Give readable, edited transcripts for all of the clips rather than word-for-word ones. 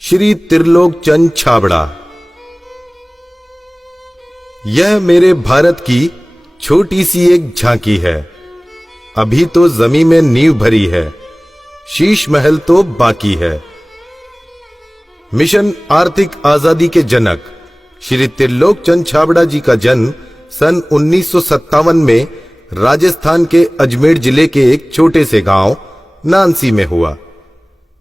श्री त्रिलोक चंद छाबड़ा। यह मेरे भारत की छोटी सी एक झांकी है। अभी तो जमीन में नींव भरी है, शीश महल तो बाकी है। मिशन आर्थिक आजादी के जनक श्री त्रिलोक चंद छाबड़ा जी का जन्म सन 1957 में राजस्थान के अजमेर जिले के एक छोटे से गांव नानसी में हुआ।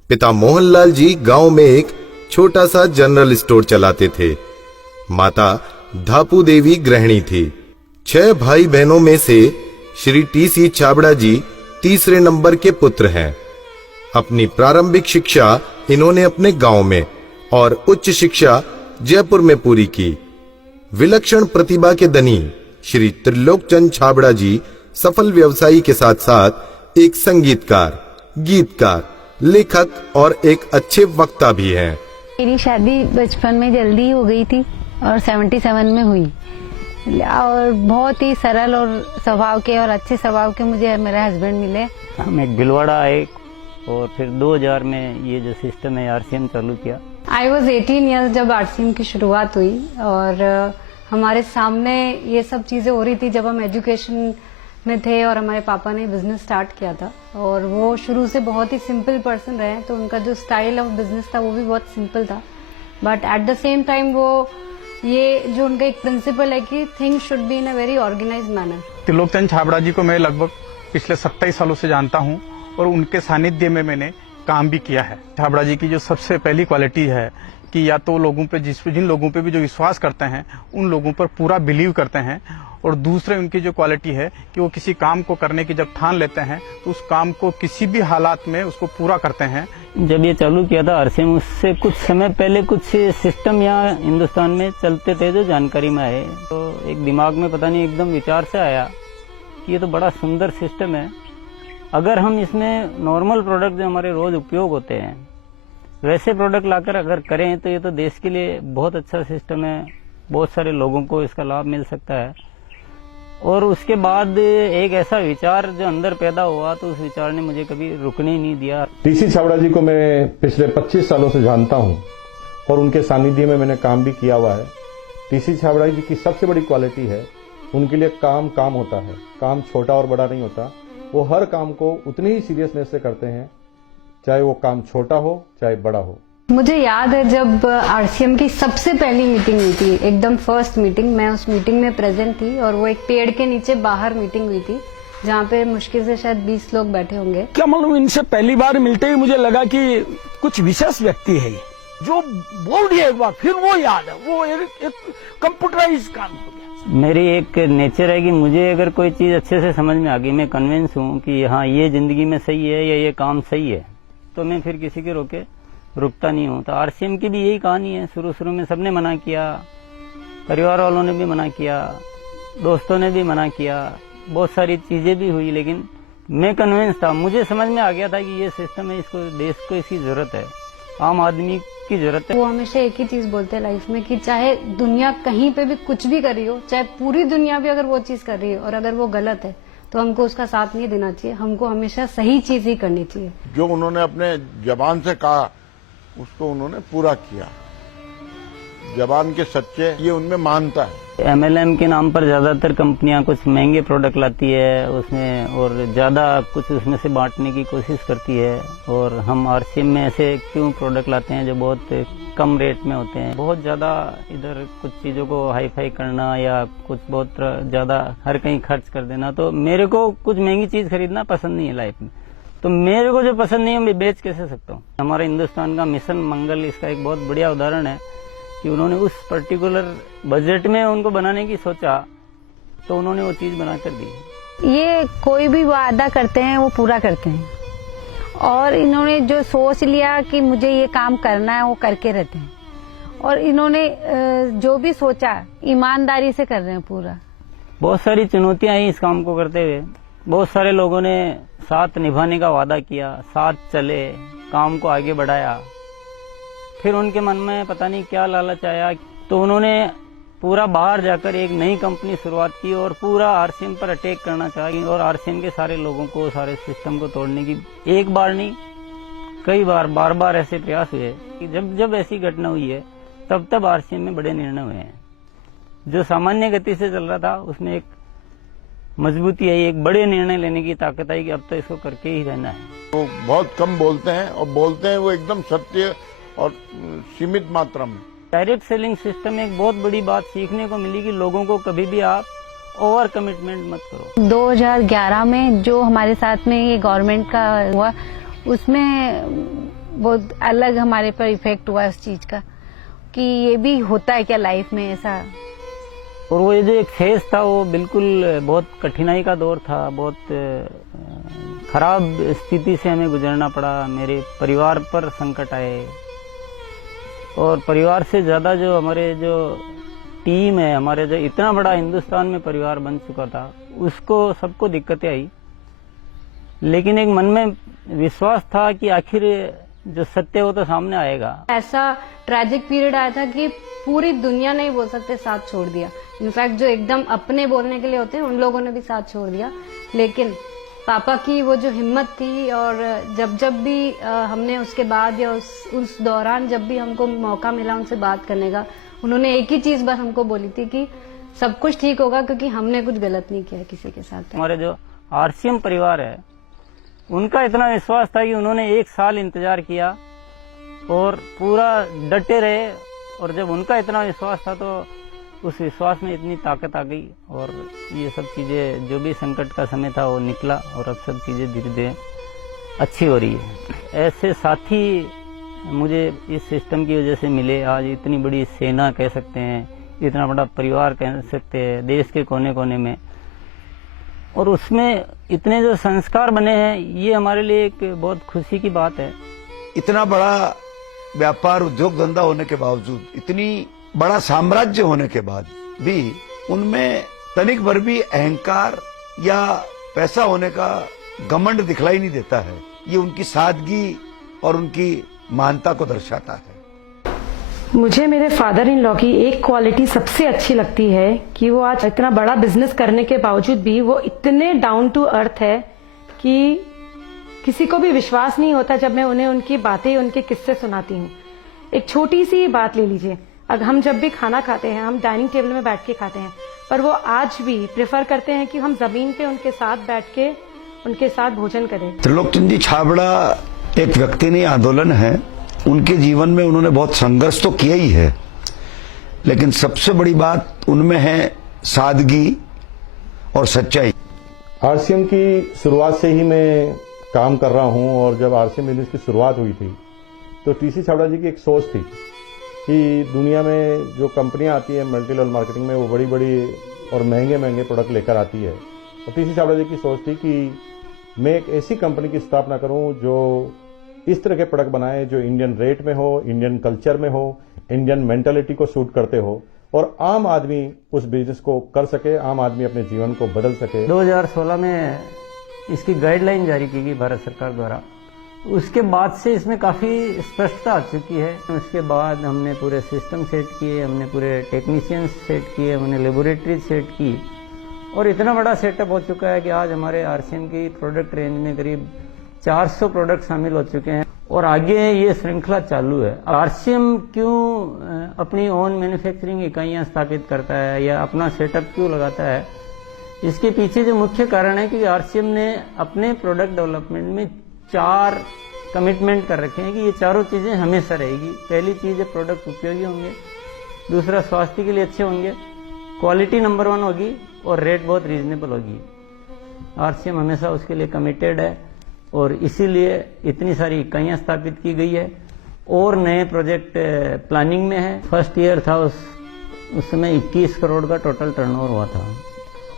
पिता मोहनलाल जी गांव में एक छोटा सा जनरल स्टोर चलाते थे। माता धापू देवी गृहिणी थी। 6 भाई बहनों में से श्री टी.सी. छाबड़ा जी तीसरे नंबर के पुत्र हैं। अपनी प्रारंभिक शिक्षा इन्होंने अपने गांव में और उच्च शिक्षा जयपुर में पूरी की। विलक्षण प्रतिभा के धनी श्री त्रिलोक चंद छाबड़ा जी सफल व्यवसायी के साथ साथ एक संगीतकार, गीतकार, लेखक और एक अच्छे वक्ता भी हैं। मेरी शादी बचपन में जल्दी हो गई थी और 77 में हुई और बहुत ही सरल और स्वभाव के और अच्छे स्वभाव के मुझे मेरे हस्बैंड मिले। हम एक भिलवाड़ा आए और फिर 2000 में ये जो सिस्टम है आरसीएम चालू किया। आई वॉज 18 ईयर्स जब आरसीएम की शुरुआत हुई और हमारे सामने ये सब चीजें हो रही थी जब हम एजुकेशन में थे और हमारे पापा ने बिजनेस स्टार्ट किया था और वो शुरू से बहुत ही सिंपल पर्सन रहे, तो उनका जो स्टाइल ऑफ बिजनेस था वो भी बहुत सिंपल था। But at the same time वो ये जो उनका एक प्रिंसिपल है कि things should be in a very organised manner. Trilok Chand Chhabra ji को मैं लगभग पिछले 27 सालों से जानता हूं और उनके सानिध्य में मैंने काम भी किया है। छाबड़ा जी की जो सबसे पहली क्वालिटी है कि या तो लोगों पे जिन लोगों पे भी जो विश्वास करते हैं उन लोगों पर पूरा बिलीव करते हैं, और दूसरे उनकी जो क्वालिटी है कि वो किसी काम को करने की जब ठान लेते हैं तो उस काम को किसी भी हालात में उसको पूरा करते हैं। जब ये चालू किया था आरसीएम, उससे कुछ समय पहले कुछ सिस्टम यहाँ हिंदुस्तान में चलते थे जो जानकारी में आए, तो एक दिमाग में पता नहीं एकदम विचार से आया कि ये तो बड़ा सुंदर सिस्टम है। अगर हम इसमें नॉर्मल प्रोडक्ट जो हमारे रोज उपयोग होते हैं वैसे प्रोडक्ट लाकर अगर करें तो ये तो देश के लिए बहुत अच्छा सिस्टम है, बहुत सारे लोगों को इसका लाभ मिल सकता है। और उसके बाद एक ऐसा विचार जो अंदर पैदा हुआ तो उस विचार ने मुझे कभी रुकने नहीं दिया। टी.सी. छाबड़ा जी को मैं पिछले 25 सालों से जानता हूं और उनके सानिध्य में मैंने काम भी किया हुआ है। टी.सी. छाबड़ा जी की सबसे बड़ी क्वालिटी है उनके लिए काम होता है। काम छोटा और बड़ा नहीं होता, वो हर काम को उतनी ही सीरियसनेस से करते हैं, चाहे वो काम छोटा हो चाहे बड़ा हो। मुझे याद है जब आरसीएम की सबसे पहली मीटिंग हुई थी, एकदम फर्स्ट मीटिंग, मैं उस मीटिंग में प्रेजेंट थी और वो एक पेड़ के नीचे बाहर मीटिंग हुई थी जहाँ पे मुश्किल से शायद 20 लोग बैठे होंगे। क्या मालूम, इनसे पहली बार मिलते ही मुझे लगा कि कुछ विशेष व्यक्ति है ये, जो बोल दिया एक बार फिर वो याद है, वो एक कंप्यूटराइज काम हो गया। मेरी एक नेचर है कि मुझे अगर कोई चीज अच्छे से समझ में आ गई, मैं कन्विंस हूँ कि हाँ ये जिंदगी में सही है या ये काम सही है, तो मैं फिर किसी के रोके रुकता नहीं हूँ। तो आरसीएम की भी यही कहानी है। शुरू में सबने मना किया, परिवार वालों ने भी मना किया, दोस्तों ने भी मना किया, बहुत सारी चीजें भी हुई, लेकिन मैं कन्विंस था, मुझे समझ में आ गया था कि ये सिस्टम है, इसको देश को इसकी जरूरत है, आम आदमी की जरूरत है। वो हमेशा एक ही चीज बोलते हैं लाइफ में कि चाहे दुनिया कहीं पे भी कुछ भी कर रही हो, चाहे पूरी दुनिया भी अगर वो चीज कर रही है और अगर वो गलत है तो हमको उसका साथ नहीं देना चाहिए, हमको हमेशा सही चीज ही करनी चाहिए। जो उन्होंने अपने जबान से कहा उसको उन्होंने पूरा किया। जबान के सच्चे ये उनमें मानता है। एमएलएम के नाम पर ज्यादातर कंपनियां कुछ महंगे प्रोडक्ट लाती है उसमें और ज्यादा कुछ उसमें से बांटने की कोशिश करती है, और हम आरसीएम में ऐसे क्यों प्रोडक्ट लाते हैं जो बहुत कम रेट में होते हैं। बहुत ज्यादा इधर कुछ चीजों को हाई फाई करना या कुछ बहुत ज्यादा हर कहीं खर्च कर देना, तो मेरे को कुछ महंगी चीज खरीदना पसंद नहीं है लाइफ में। तो मेरे को जो पसंद नहीं है मैं बेच कैसे सकता हूँ। हमारे हिंदुस्तान का मिशन मंगल इसका एक बहुत बढ़िया उदाहरण है कि उन्होंने उस पर्टिकुलर बजट में उनको बनाने की सोचा तो उन्होंने वो चीज बनाकर दी। ये कोई भी वादा करते हैं वो पूरा करते हैं और इन्होंने जो सोच लिया कि मुझे ये काम करना है वो करके रहते हैं, और इन्होंने जो भी सोचा ईमानदारी से कर रहे हैं पूरा। बहुत सारी चुनौतियां आई इस काम को करते हुए। बहुत सारे लोगों ने साथ निभाने का वादा किया, साथ चले, काम को आगे बढ़ाया, फिर उनके मन में पता नहीं क्या लालच आया तो उन्होंने पूरा बाहर जाकर एक नई कंपनी शुरुआत की और पूरा आरसीएम पर अटैक करना चाहिए और आरसीएम के सारे लोगों को, सारे सिस्टम को तोड़ने की एक बार नहीं कई बार बार ऐसे प्रयास हुए कि जब ऐसी घटना हुई है तब आरसीएम में बड़े निर्णय हुए हैं। जो सामान्य गति से चल रहा था उसमें एक मजबूती आई, एक बड़े निर्णय लेने की ताकत आई कि अब तो इसको करके ही रहना है। वो बहुत कम बोलते हैं और बोलते हैं वो एकदम सत्य और सीमित मात्रा में। डायरेक्ट सेलिंग सिस्टम में एक बहुत बड़ी बात सीखने को मिली कि लोगों को कभी भी आप ओवर कमिटमेंट मत करो। 2011 में जो हमारे साथ में ये गवर्नमेंट का हुआ, उसमें बहुत अलग हमारे पर इफेक्ट हुआ इस चीज का कि ये भी होता है क्या लाइफ में ऐसा। और वो ये जो एक फेज था वो बिल्कुल बहुत कठिनाई का दौर था, बहुत खराब स्थिति से हमें गुजरना पड़ा। मेरे परिवार पर संकट आए और परिवार से ज्यादा जो हमारे जो टीम है, हमारे जो इतना बड़ा हिंदुस्तान में परिवार बन चुका था, उसको सबको दिक्कतें आई। लेकिन एक मन में विश्वास था कि आखिर जो सत्य वो तो सामने आएगा। ऐसा ट्रैजिक पीरियड आया था कि पूरी दुनिया ने ही बोल सकते साथ छोड़ दिया। इनफैक्ट जो एकदम अपने बोलने के लिए होते हैं उन लोगों ने भी साथ छोड़ दिया। लेकिन पापा की वो जो हिम्मत थी, और जब भी हमने उसके बाद या उस दौरान जब भी हमको मौका मिला उनसे बात करने का, उन्होंने एक ही चीज बस हमको बोली थी कि सब कुछ ठीक होगा क्योंकि हमने कुछ गलत नहीं किया किसी के साथ। हमारे जो आरसीएम परिवार है उनका इतना विश्वास था कि उन्होंने 1 साल इंतजार किया और पूरा डटे रहे। और जब उनका इतना विश्वास था तो उस विश्वास में इतनी ताकत आ गई और ये सब चीजें, जो भी संकट का समय था वो निकला और अब सब चीजें धीरे धीरे अच्छी हो रही है। ऐसे साथी मुझे इस सिस्टम की वजह से मिले। आज इतनी बड़ी सेना कह सकते हैं, इतना बड़ा परिवार कह सकते हैं देश के कोने कोने में, और उसमें इतने जो संस्कार बने हैं, ये हमारे लिए एक बहुत खुशी की बात है। इतना बड़ा व्यापार उद्योग धंधा होने के बावजूद, इतनी बड़ा साम्राज्य होने के बाद भी उनमें तनिक भर भी अहंकार या पैसा होने का घमंड दिखलाई नहीं देता है। ये उनकी सादगी और उनकी महानता को दर्शाता है। मुझे मेरे फादर इन लॉ की एक क्वालिटी सबसे अच्छी लगती है कि वो आज इतना बड़ा बिजनेस करने के बावजूद भी वो इतने डाउन टू अर्थ है कि किसी को भी विश्वास नहीं होता जब मैं उन्हें उनकी बातें, उनके किस्से सुनाती हूँ। एक छोटी सी बात ले लीजिए, अगर हम जब भी खाना खाते हैं हम डाइनिंग टेबल में बैठ के खाते हैं, पर वो आज भी प्रेफर करते हैं कि हम जमीन पे उनके साथ बैठ के उनके साथ भोजन करें। त्रिलोकचंद जी छाबड़ा एक व्यक्ति नहीं, आंदोलन है। उनके जीवन में उन्होंने बहुत संघर्ष तो किया ही है, लेकिन सबसे बड़ी बात उनमें है सादगी और सच्चाई। आरसीएम की शुरुआत से ही मैं काम कर रहा हूं और जब आरसीएम बिजनेस की शुरुआत हुई थी तो टीसी छाबड़ा जी की एक सोच थी कि दुनिया में जो कंपनियां आती है मल्टी लेवल मार्केटिंग में, वो बड़ी बड़ी और महंगे महंगे प्रोडक्ट लेकर आती है। और टीसी छाबड़ा जी की सोच थी कि मैं एक ऐसी कंपनी की स्थापना करूं जो इस तरह के प्रोडक्ट बनाए जो इंडियन रेट में हो, इंडियन कल्चर में हो, इंडियन मेंटालिटी को सूट करते हो और आम आदमी उस बिजनेस को कर सके, आम आदमी अपने जीवन को बदल सके। 2016 में इसकी गाइडलाइन जारी की गई भारत सरकार द्वारा। उसके बाद से इसमें काफी स्पष्टता आ चुकी है। उसके बाद हमने पूरे सिस्टम सेट किए, हमने पूरे टेक्नीशियंस सेट किए, हमने लेबोरेटरी सेट की और इतना बड़ा सेटअप हो चुका है कि आज हमारे आरसीएम की प्रोडक्ट रेंज में करीब 400 प्रोडक्ट शामिल हो चुके हैं और आगे ये श्रृंखला चालू है। आरसीएम क्यों अपनी ओन मैन्युफैक्चरिंग इकाइयां स्थापित करता है या अपना सेटअप क्यों लगाता है, इसके पीछे जो मुख्य कारण है कि आरसीएम ने अपने प्रोडक्ट डेवलपमेंट में 4 कमिटमेंट कर रखे हैं कि ये चारों चीजें हमेशा रहेगी। पहली चीज है प्रोडक्ट उपयोगी होंगे, दूसरा स्वास्थ्य के लिए अच्छे होंगे, क्वालिटी नंबर 1 होगी और रेट बहुत रीजनेबल होगी। आरसीएम हमेशा उसके लिए कमिटेड है और इसीलिए इतनी सारी इकाइयां स्थापित की गई है और नए प्रोजेक्ट प्लानिंग में है। फर्स्ट ईयर था उस समय 21 करोड़ का टोटल टर्नओवर हुआ था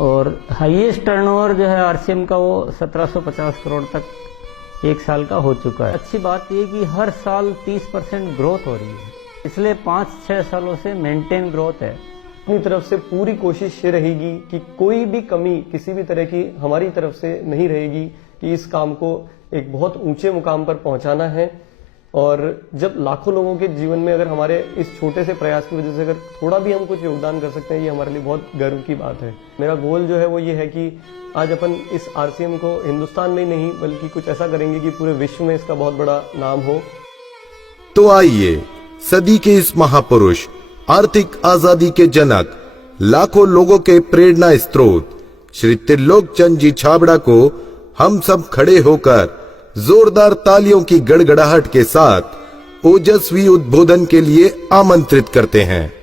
और हाईएस्ट टर्नओवर जो है आरसीएम का वो 1750 करोड़ तक एक साल का हो चुका है। अच्छी बात ये कि हर साल 30% ग्रोथ हो रही है, इसलिए 5-6 सालों से मेंटेन ग्रोथ है। अपनी तरफ से पूरी कोशिश ये रहेगी कि कोई भी कमी किसी भी तरह की हमारी तरफ से नहीं रहेगी कि इस काम को एक बहुत ऊंचे मुकाम पर पहुंचाना है। और जब लाखों लोगों के जीवन में अगर हमारे इस छोटे से प्रयास की वजह से अगर थोड़ा भी हम कुछ योगदान कर सकते हैं, ये हमारे लिए बहुत गर्व की बात है। मेरा गोल जो है वो ये है कि आज अपन इस आरसीएम को हिंदुस्तान में नहीं बल्कि कुछ ऐसा करेंगे कि पूरे विश्व में इसका बहुत बड़ा नाम हो। तो आइए सदी के इस महापुरुष, आर्थिक आजादी के जनक, लाखों लोगों के प्रेरणा स्रोत श्री त्रिलोक चंद जी छाबड़ा को हम सब खड़े होकर जोरदार तालियों की गड़गड़ाहट के साथ ओजस्वी उद्बोधन के लिए आमंत्रित करते हैं।